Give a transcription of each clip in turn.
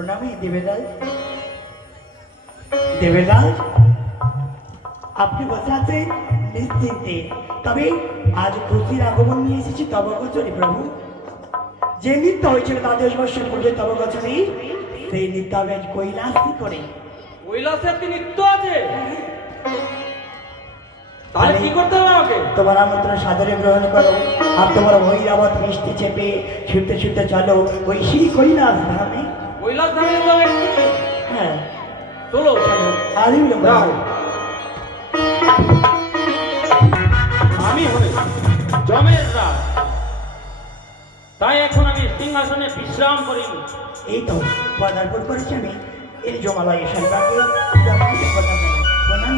প্রণামী দেবেরাজ দেবেরাজ আপনি বসে আছেন নিশ্চিন্তে। তবে আজ খুশির আগমন নিয়ে এসেছি তব গচরি প্রভু। যে নৃত্য হয়েছিল দ্বাদশ বর্ষের পূর্বে তব গচরি সেই নৃত্য আমি আজ কৈলাসী করে। কৈলাসে একটি নৃত্য আছে? তাহলে কি করতে হবে আমাকে? তোমার আমন্ত্রণ সাদরে গ্রহণ করো। আর তোমার ঐরাবত মিষ্টি চেপে ছুটতে ছুটতে চলো ওই কৈলাস ধামে। কৈলাস ধামে যেতে হ্যাঁ। চলো। আমি হই জমের রাজ। তাই এখন আমি সিংহাসনে বিশ্রাম করিনি এই তো পদার্পণ করেছি আমি। এই জমালয় সরকারকে প্রণাম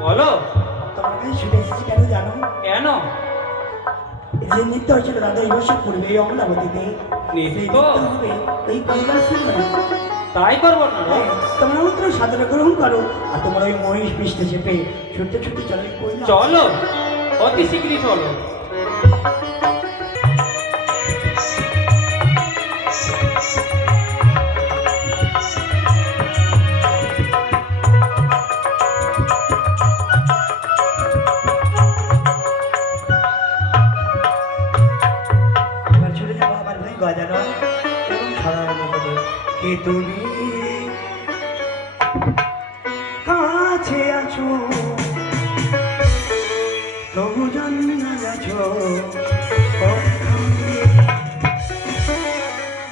বলো। তোমার কাছে এসেছি কেন জানো? কেন? যে নৃত্য হয়েছিল দাদা এই অমলাবতীতে করবে নৃত্য? নৃত্য হবে এই কৈলাস তাই করব না তোমরা তোমার আমন্ত্রণ সাদরে গ্রহণ করো আর তোমার ওই মহিষ পৃষ্ঠে চেপে ছুটতে ছুটতে চলে চলো অতি শীঘ্রই চলো। গজানন সাধারণ তুমি? কাছে আছো। তবু জানি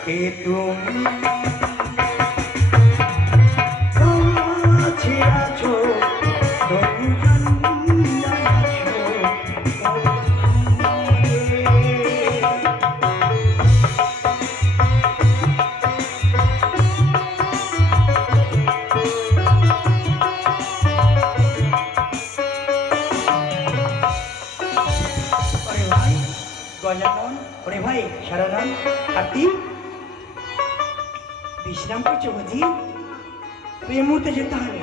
কে তুমি? কার্তিক বিশ্রাম করছ বুঝি? তুই এই মুহূর্তে যেতে হবে।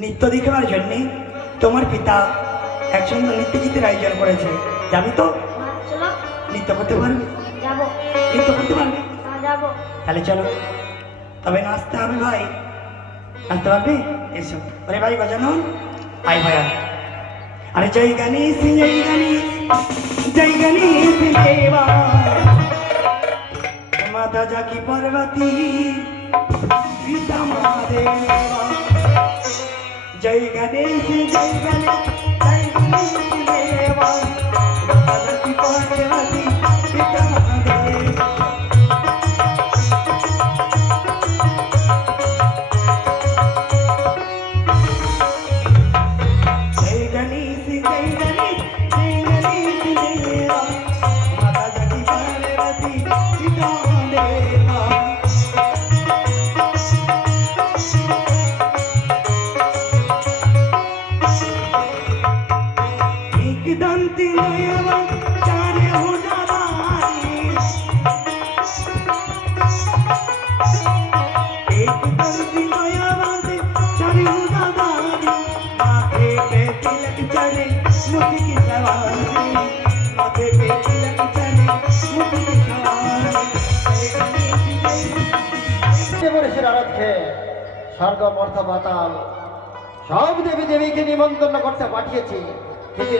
নৃত্য দেখাবার জন্যে তোমার পিতা এক সুন্দর নৃত্য গীতের আয়োজন করেছে। যাবি তো? নৃত্য করতে পারবি? নৃত্য করতে পারবি? হ্যাঁ তাহলে চলো। তবে নাচতে হবে ভাই। নাচতে পারবি? এসো। আরে ভাই গজানন আই ভাইয়া আরে জয় গণেশ জয় গণেশ জয় গণেশ দেবা। माता जाकी पार्वती पिता महादेवा जय गणेश जय गणेश जय गणेश। दंती दयावान चारे हुजादारी एक दंती दयावान चारे हुजादारी माथे पे तिलक चढ़े मुख की सवारी माथे पे तिलक चढ़े मुख की सवारी जय गणेश जय দেবরেশের আরাধ্যে স্বর্গ মর্ত পাতাল সব দেবী দেবীকে নিমন্ত্রণ করতে পাঠিয়েছি কিন্তু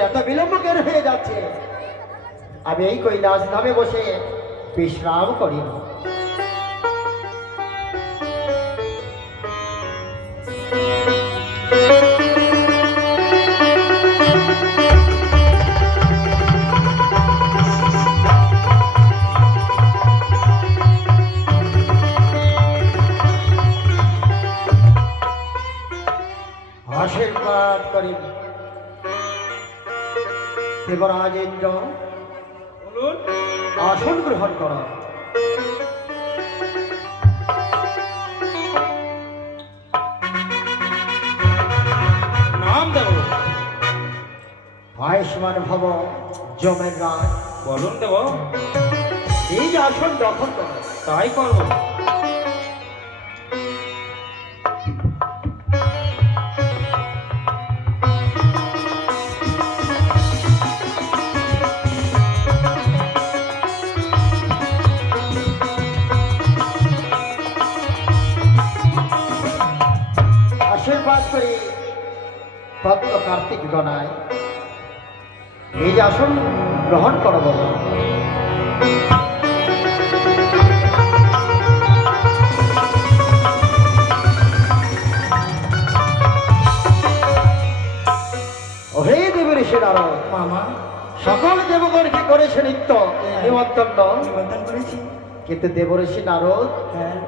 হয়ে যাচ্ছে। আমি এই কৈলাস নামে বসে বিশ্রাম করি আশীর্বাদ করি দেবরাজ ইন্দ্র বলুন। আসন গ্রহণ কর। নাম দেব আয়ুষ্মান ভব জমের রাজ। বলুন দেব। এই আসন দখল কর। তাই করব। তত্ত্ব কার্তিক গণায় এই যে আসন গ্রহণ করো বলো হে দেবের সেনারদ মামা। সকল দেবগণকে করেছে নিত্য? নিমন্ত্রণ নিমন্ত্রণ করেছি। কিন্তু দেবঋষি নারদ হ্যাঁ।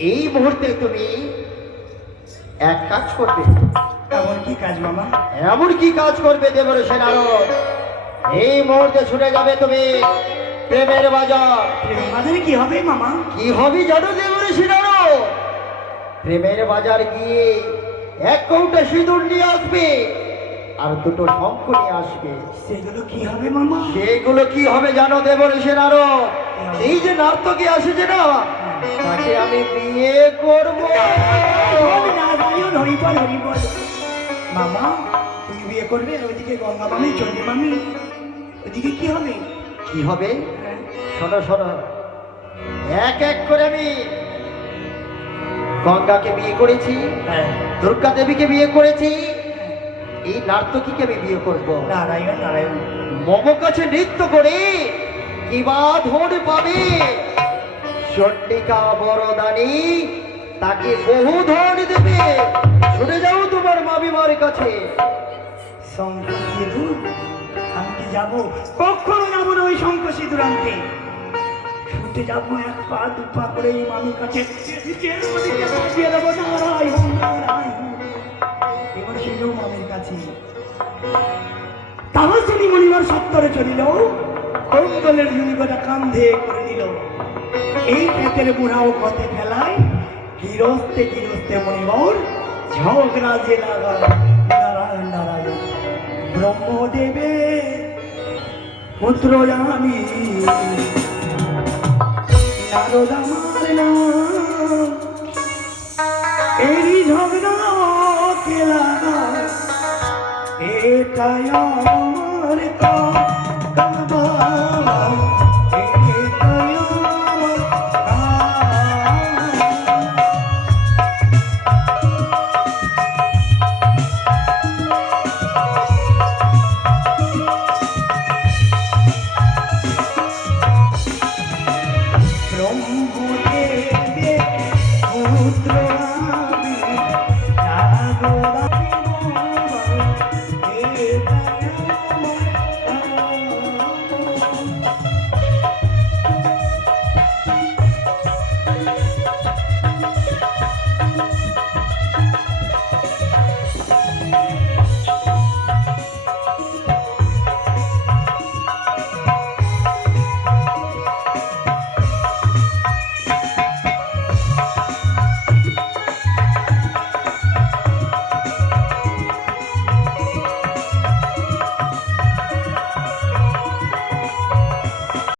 এই মুহূর্তে তুমি এক কাজ করবে। এমন কি কাজ মামা? এমন কি কাজ করবে দেবঋষি নারদ? এই মুহূর্তে ছুটে যাবে তুমি প্রেমের বাজার। প্রেমের বাজারে কি হবে মামা? কি হবে জানো দেবঋষি নারদ? প্রেমের বাজার গিয়ে এক কৌটা সিঁদুর নিয়ে আসবে আর দুটো শঙ্খ নিয়ে আসবে। সেগুলো কি হবে মামা? সেগুলো কি হবে জানো দেবঋষি নারদ? এই যে নার্তকী আসেছে না তাকে আমি বিয়ে করব। বল নারায়ণ হরিবল হরিবল মামা তুমি বিয়ে করবে ওইদিকে গঙ্গা মামি চন্ডী মামি। ওইদিকে কি হবে? কি হবে? হ্যাঁ। শোনো শোনো। এক এক করে আমি গঙ্গাকে বিয়ে করেছি হ্যাঁ। দুর্গা দেবীকে বিয়ে করেছি এই নার্তকীকে আমি বিয়ে করব। নারায়ণ নারায়ণ। মম কাছে নৃত্য করে কিবা ধন পাবে? চন্ডিকা বরদানি তাকে বহু ধন দেবে। শুনে যাও তোমার মামিমার কাছে। শঙ্খ সিঁদুর আমি কি যাব? কখনো যাব না ওই শঙ্খ সিঁদুর আনতে ছুটে যাব এক পা, দু পা করে এই মামির কাছে। এবার সেও মামির কাছে। তাহসিনী মণিবার সত্তরে চলিল কৌতলের জুনিকটা কান্ধে করে নিল। এই ক্ষেতের বুড়াও পথে ফেলায়। গিরস্তে গিরস্তে মণিবর, ঝগড়া যে লাগায় নারায়ণ নারায়ণ। ব্রহ্মদেবে, পুত্র আমি নারদ আমার নাম। এই ঝগড়া